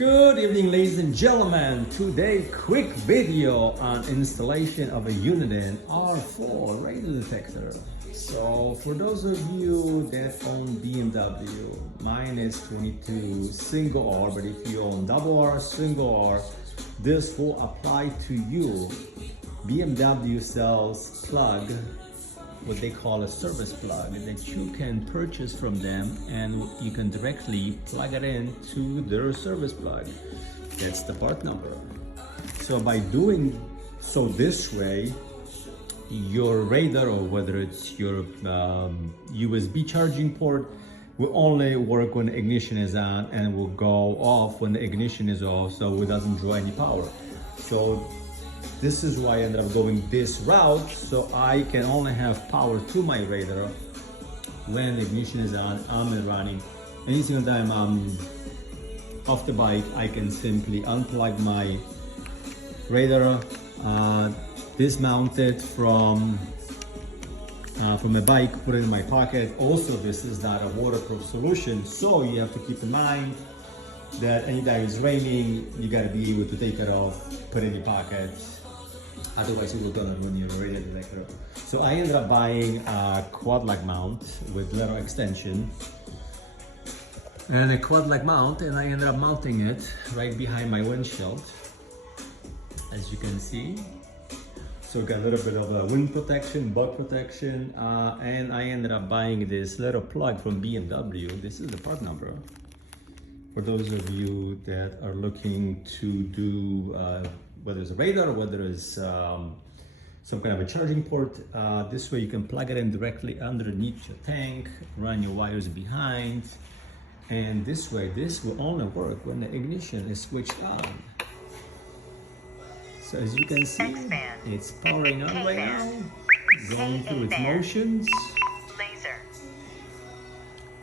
Good evening, ladies and gentlemen. Today, quick video on installation of a Uniden R4 radar detector. So for those of you that own BMW, mine is 22 single R, but if you own double R, single R, this will apply to you. BMW sells plug, what they call a service plug, that you can purchase from them, and you can directly plug it in to their service plug. That's the part number. So by doing so this way, your radar, or whether it's your USB charging port, will only work when the ignition is on and will go off when the ignition is off, so it doesn't draw any power. So this is why I ended up going this route, so I can only have power to my radar when the ignition is on, and running. Any single time I'm off the bike, I can simply unplug my radar, dismount it from a bike, put it in my pocket. Also, this is not a waterproof solution, so you have to keep in mind that anytime it's raining, you gotta be able to take it off, put it in your pocket. Otherwise, it will gonna run your radar detector. So I ended up buying a quad leg mount with little extension and a quad leg mount, and I ended up mounting it right behind my windshield, as you can see. So got a little bit of a wind protection, bug protection, and I ended up buying this little plug from BMW. This is the part number. For those of you that are looking to do whether it's a radar or whether it's some kind of a charging port, this way you can plug it in directly underneath your tank, run your wires behind, and this way this will only work when the ignition is switched on. So as you can see, it's powering on right now, going through its motions. Laser.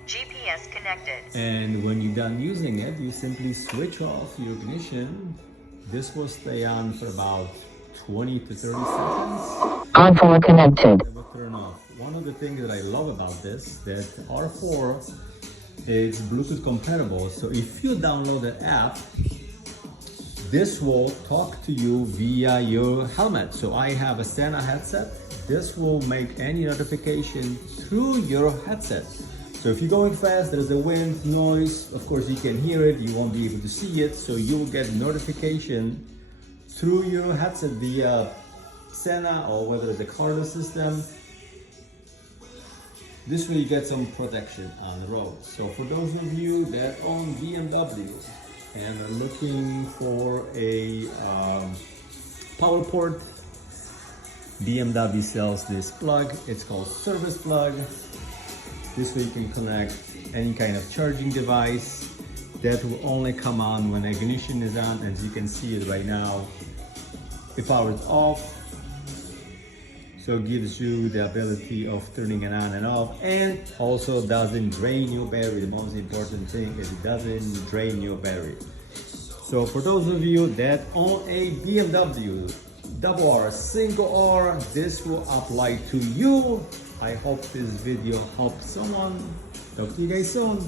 GPS connected. And when you're done using it, you simply switch off your ignition. This will stay on for about 20 to 30 seconds. R4 connected. It will turn off. One of the things that I love about this, that R4 is Bluetooth compatible. So if you download the app, this will talk to you via your helmet. So I have a Sena headset. This will make any notification through your headset. So if you're going fast, there's a wind, noise, of course you can hear it, you won't be able to see it, so you will get notification through your headset via Sena, or whether it's a cordless system. This way you get some protection on the road. So for those of you that own BMW and are looking for a power port, BMW sells this plug. It's called service plug. This way you can connect any kind of charging device. That will only come on when ignition is on. As you can see it right now, the power is off. So it gives you the ability of turning it on and off, and also doesn't drain your battery. The most important thing is it doesn't drain your battery. So for those of you that own a BMW double R, single R, this will apply to you. I hope this video helped someone. Talk to you guys soon.